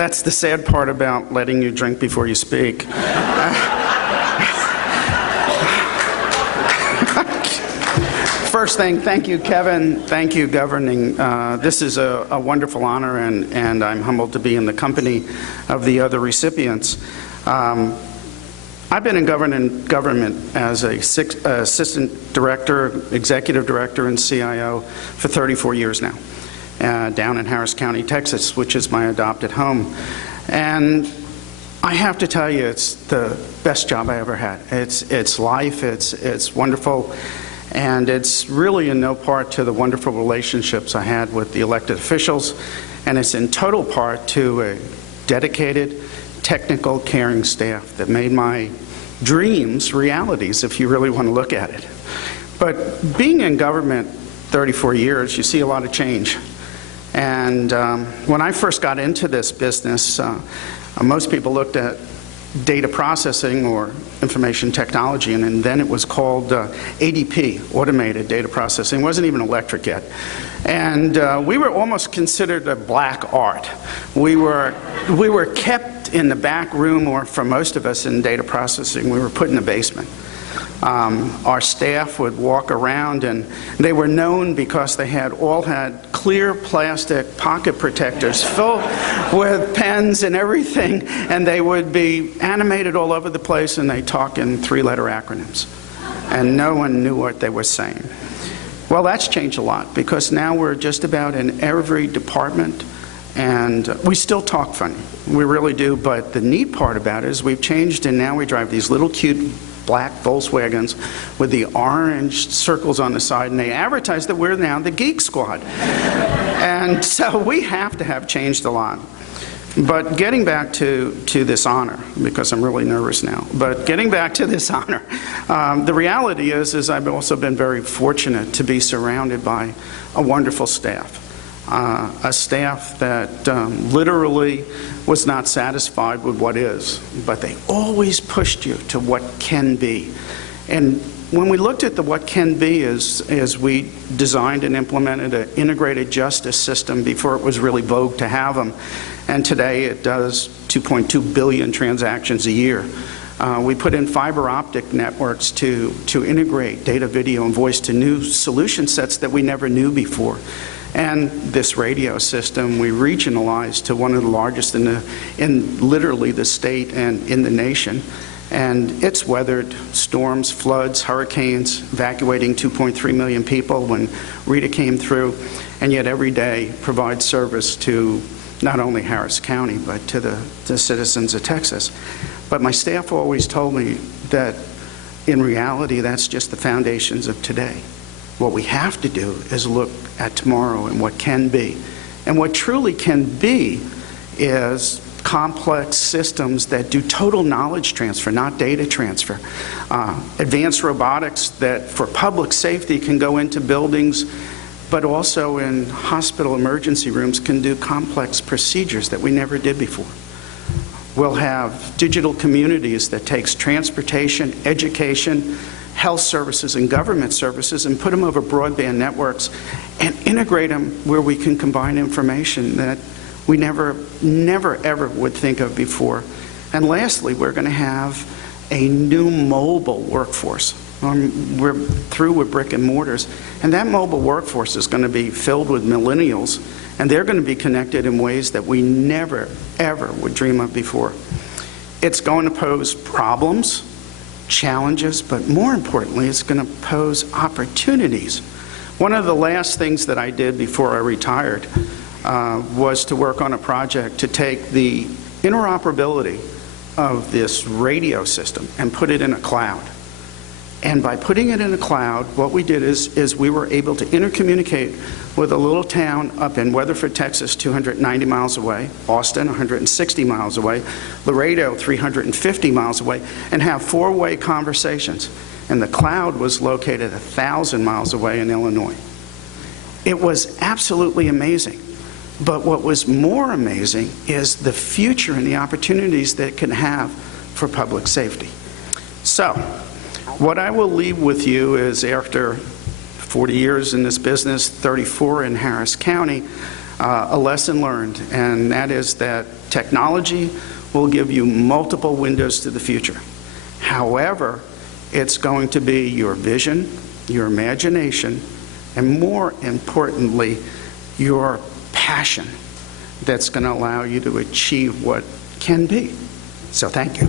That's the sad part about letting you drink before you speak. First thing, thank you, Kevin. Thank you, governing. This is a wonderful honor, and I'm humbled to be in the company of the other recipients. I've been in government as an assistant director, executive director, and CIO for 34 years now, down in Harris County, Texas, which is my adopted home. And I have to tell you, it's the best job I ever had. It's life, it's wonderful, and it's really in no part to the wonderful relationships I had with the elected officials, and it's in total part to a dedicated, technical, caring staff that made my dreams realities, if you really want to look at it. But being in government 34 years, you see a lot of change. And when I first got into this business, most people looked at data processing or information technology, and then it was called ADP, automated data processing. It wasn't even electric yet. And we were almost considered a black art. We were kept in the back room, or for most of us in data processing, we were put in the basement. Our staff would walk around, and they were known because they all had clear plastic pocket protectors filled with pens and everything, and they would be animated all over the place, and they talk in 3-letter acronyms, and no one knew what they were saying. Well, that's changed a lot, because now we're just about in every department, and we still talk funny. We really do, but the neat part about it is we've changed, and now we drive these little cute black Volkswagens with the orange circles on the side, and they advertise that we're now the Geek Squad. And so we have to have changed a lot. But getting back to this honor, because I'm really nervous now, but getting back to this honor, the reality is I've also been very fortunate to be surrounded by a wonderful staff. A staff that literally was not satisfied with what is, but they always pushed you to what can be. And when we looked at the what can be as we designed and implemented an integrated justice system before it was really vogue to have them, and today it does 2.2 billion transactions a year. We put in fiber optic networks to integrate data, video, and voice to new solution sets that we never knew before. And this radio system we regionalized to one of the largest in literally the state and in the nation. And it's weathered storms, floods, hurricanes, evacuating 2.3 million people when Rita came through, and yet every day provides service to not only Harris County, but to the citizens of Texas. But my staff always told me that in reality, that's just the foundations of today. What we have to do is look at tomorrow and what can be. And what truly can be is complex systems that do total knowledge transfer, not data transfer. Advanced robotics that for public safety can go into buildings, but also in hospital emergency rooms can do complex procedures that we never did before. We'll have digital communities that takes transportation, education, health services, and government services and put them over broadband networks and integrate them where we can combine information that we never ever would think of before. And lastly, we're going to have a new mobile workforce. We're through with brick and mortars, and that mobile workforce is going to be filled with millennials, and they're going to be connected in ways that we never ever would dream of before. It's going to pose problems, challenges, but more importantly, it's going to pose opportunities. One of the last things that I did before I retired was to work on a project to take the interoperability of this radio system and put it in a cloud. And by putting it in a cloud, what we did is we were able to intercommunicate with a little town up in Weatherford, Texas, 290 miles away, Austin, 160 miles away, Laredo, 350 miles away, and have four-way conversations. And the cloud was located 1,000 miles away in Illinois. It was absolutely amazing. But what was more amazing is the future and the opportunities that it can have for public safety. So, what I will leave with you is, after 40 years in this business, 34 in Harris County, a lesson learned, and that is that technology will give you multiple windows to the future. However, it's going to be your vision, your imagination, and more importantly, your passion that's going to allow you to achieve what can be. So thank you.